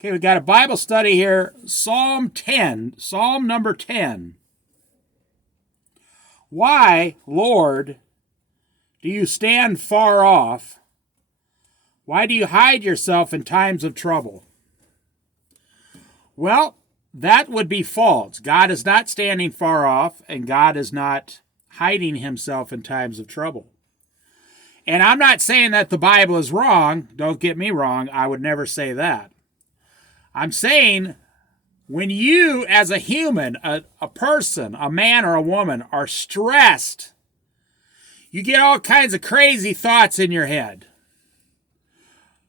Okay, we got a Bible study here. Psalm number 10. Why, Lord, do you stand far off? Why do you hide yourself in times of trouble? Well, that would be false. God is not standing far off, and God is not hiding himself in times of trouble. And I'm not saying that the Bible is wrong. Don't get me wrong. I would never say that. I'm saying when you, as a human, a person, a man or a woman, are stressed, you get all kinds of crazy thoughts in your head.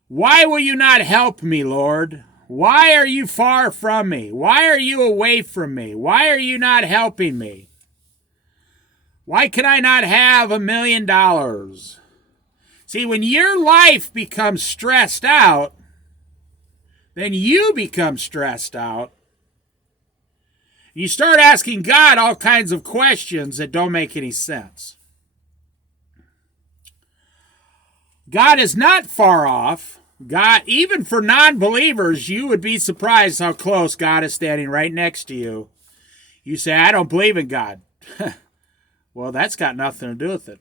Why will you not help me, Lord? Why are you far from me? Why are you away from me? Why are you not helping me? Why can I not have $1 million? See, when your life becomes stressed out, then you become stressed out. You start asking God all kinds of questions that don't make any sense. God is not far off. God, even for non-believers, you would be surprised how close God is standing right next to you. You say, I don't believe in God. Well, that's got nothing to do with it.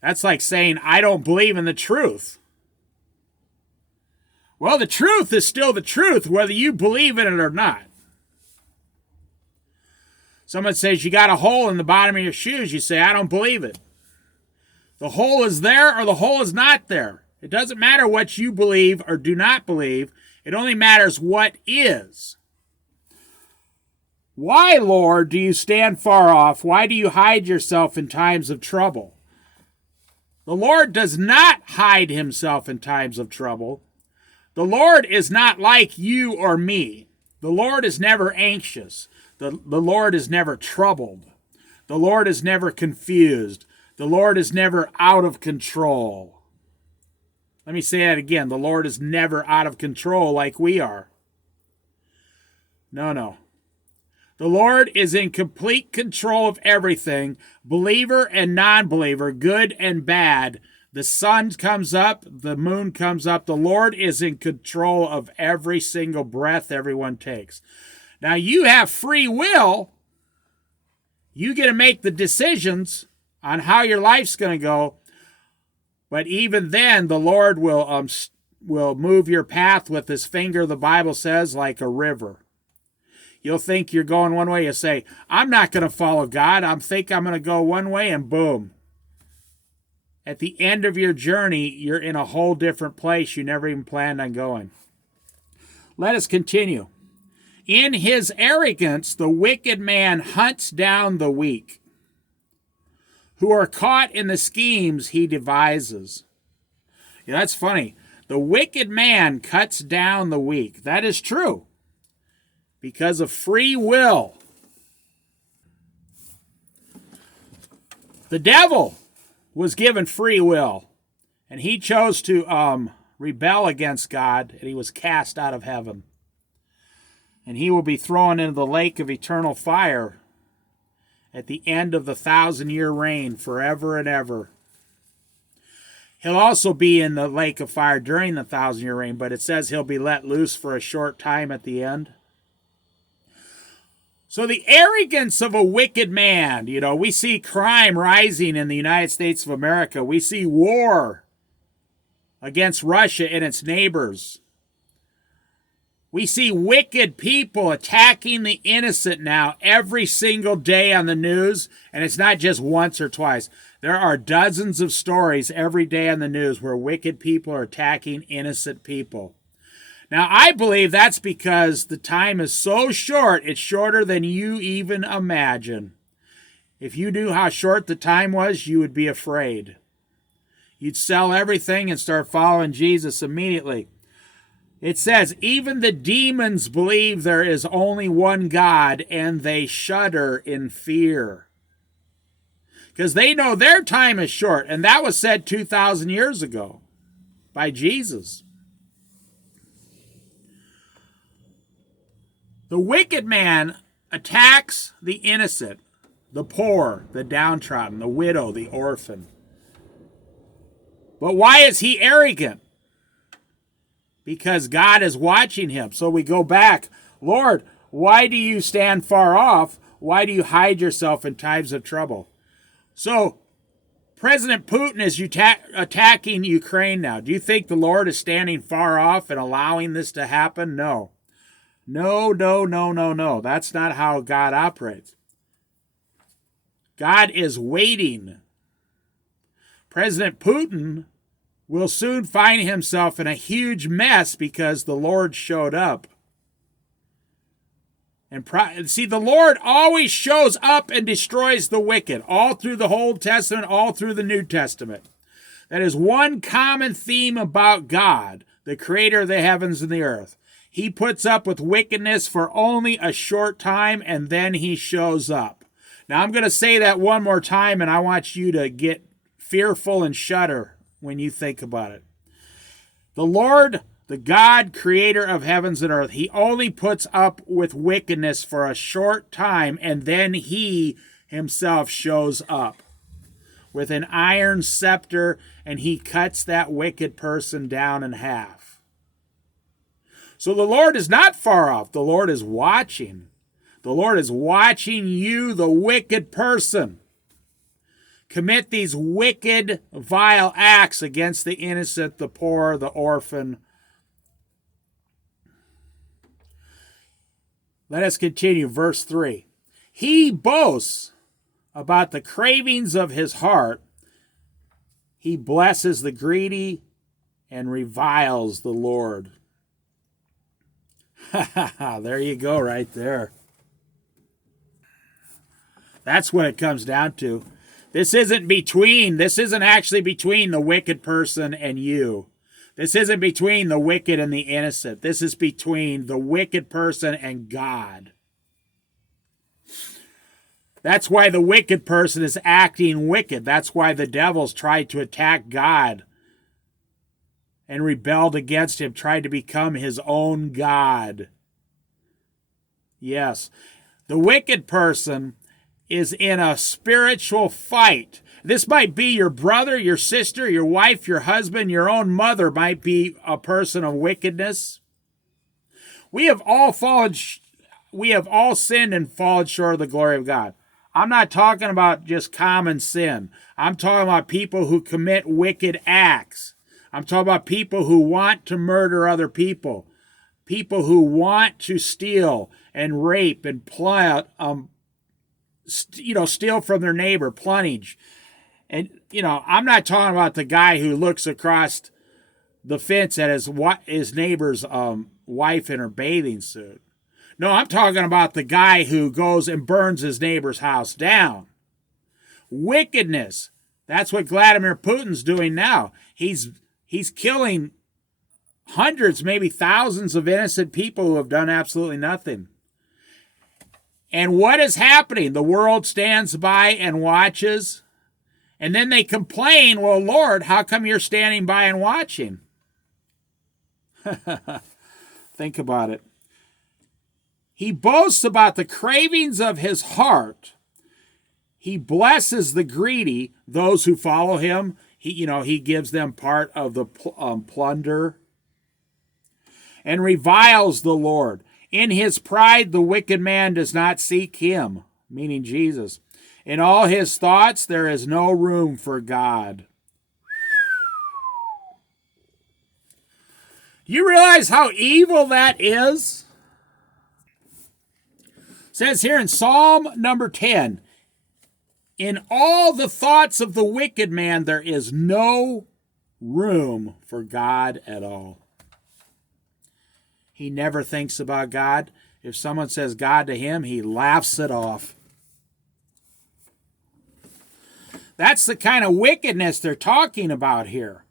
That's like saying, I don't believe in the truth. Well, the truth is still the truth, whether you believe in it or not. Someone says, you got a hole in the bottom of your shoes. You say, I don't believe it. The hole is there or the hole is not there. It doesn't matter what you believe or do not believe. It only matters what is. Why, Lord, do you stand far off? Why do you hide yourself in times of trouble? The Lord does not hide himself in times of trouble. The Lord is not like you or me. The Lord is never anxious. The Lord is never troubled. The Lord is never confused. The Lord is never out of control. Let me say that again. The Lord is never out of control like we are. No. The Lord is in complete control of everything, believer and non-believer, good and bad. The sun comes up, the moon comes up. The Lord is in control of every single breath everyone takes. Now, you have free will. You get to make the decisions on how your life's going to go. But even then, the Lord will move your path with his finger, the Bible says, like a river. You'll think you're going one way. You say, I'm not going to follow God. I think I'm going to go one way, and boom. At the end of your journey, you're in a whole different place you never even planned on going. Let us continue. In his arrogance, the wicked man hunts down the weak, who are caught in the schemes he devises. Yeah, that's funny. The wicked man cuts down the weak. That is true. Because of free will. The devil was given free will, and he chose to rebel against God, and he was cast out of heaven. And he will be thrown into the lake of eternal fire at the end of the 1,000-year reign, forever and ever. He'll also be in the lake of fire during the 1,000-year reign, but it says he'll be let loose for a short time at the end. So the arrogance of a wicked man, we see crime rising in the United States of America. We see war against Russia and its neighbors. We see wicked people attacking the innocent now every single day on the news, and it's not just once or twice. There are dozens of stories every day on the news where wicked people are attacking innocent people. Now, I believe that's because the time is so short, it's shorter than you even imagine. If you knew how short the time was, you would be afraid. You'd sell everything and start following Jesus immediately. It says, even the demons believe there is only one God, and they shudder in fear. Because they know their time is short, and that was said 2,000 years ago by Jesus. The wicked man attacks the innocent, the poor, the downtrodden, the widow, the orphan. But why is he arrogant? because God is watching him. So we go back, Lord, why do you stand far off? Why do you hide yourself in times of trouble? So President Putin is attacking Ukraine now. Do you think the Lord is standing far off and allowing this to happen? No. No, no, no, no, no. That's not how God operates. God is waiting. President Putin will soon find himself in a huge mess because the Lord showed up. And see, the Lord always shows up and destroys the wicked, all through the Old Testament, all through the New Testament. That is one common theme about God, the creator of the heavens and the earth. He puts up with wickedness for only a short time, and then he shows up. Now, I'm going to say that one more time, and I want you to get fearful and shudder when you think about it. The Lord, the God, creator of heavens and earth, he only puts up with wickedness for a short time, and then he himself shows up with an iron scepter, and he cuts that wicked person down in half. So the Lord is not far off. The Lord is watching. The Lord is watching you, the wicked person, commit these wicked, vile acts against the innocent, the poor, the orphan. Let us continue, verse 3. He boasts about the cravings of his heart. He blesses the greedy and reviles the Lord. There you go, right there. That's what it comes down to. This isn't actually between the wicked person and you. This isn't between the wicked and the innocent. This is between the wicked person and God. That's why the wicked person is acting wicked. That's why the devils tried to attack God and rebelled against him, tried to become his own God. Yes, the wicked person is in a spiritual fight. This might be your brother, your sister, your wife, your husband, your own mother might be a person of wickedness. We have all sinned and fallen short of the glory of God. I'm not talking about just common sin. I'm talking about people who commit wicked acts. I'm talking about people who want to murder other people. People who want to steal and rape and steal from their neighbor, plunge. And, I'm not talking about the guy who looks across the fence at his neighbor's wife in her bathing suit. No, I'm talking about the guy who goes and burns his neighbor's house down. Wickedness. That's what Vladimir Putin's doing now. He's killing hundreds, maybe thousands of innocent people who have done absolutely nothing. And what is happening? The world stands by and watches. And then they complain, well, Lord, how come you're standing by and watching? Think about it. He boasts about the cravings of his heart. He blesses the greedy, those who follow him. He gives them part of the plunder. And reviles the Lord. In his pride, the wicked man does not seek him, meaning Jesus. In all his thoughts, there is no room for God. You realize how evil that is? It says here in Psalm number 10, in all the thoughts of the wicked man, there is no room for God at all. He never thinks about God. If someone says God to him, he laughs it off. That's the kind of wickedness they're talking about here.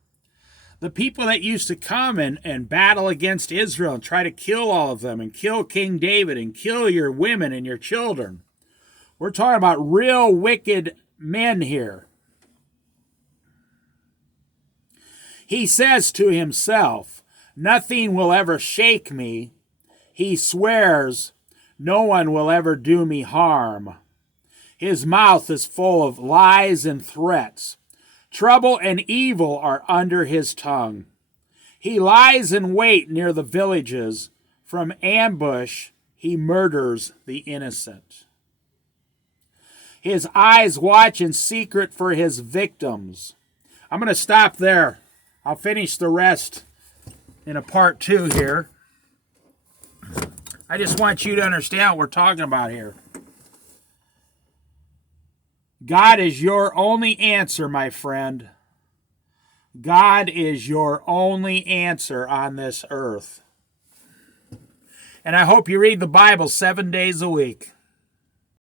The people that used to come and battle against Israel and try to kill all of them and kill King David and kill your women and your children. We're talking about real wicked men here. He says to himself, nothing will ever shake me. He swears, no one will ever do me harm. His mouth is full of lies and threats. Trouble and evil are under his tongue. He lies in wait near the villages. From ambush, he murders the innocent. His eyes watch in secret for his victims. I'm going to stop there. I'll finish the rest in a part 2 here. I just want you to understand what we're talking about here. God is your only answer, my friend. God is your only answer on this earth. And I hope you read the Bible 7 days a week.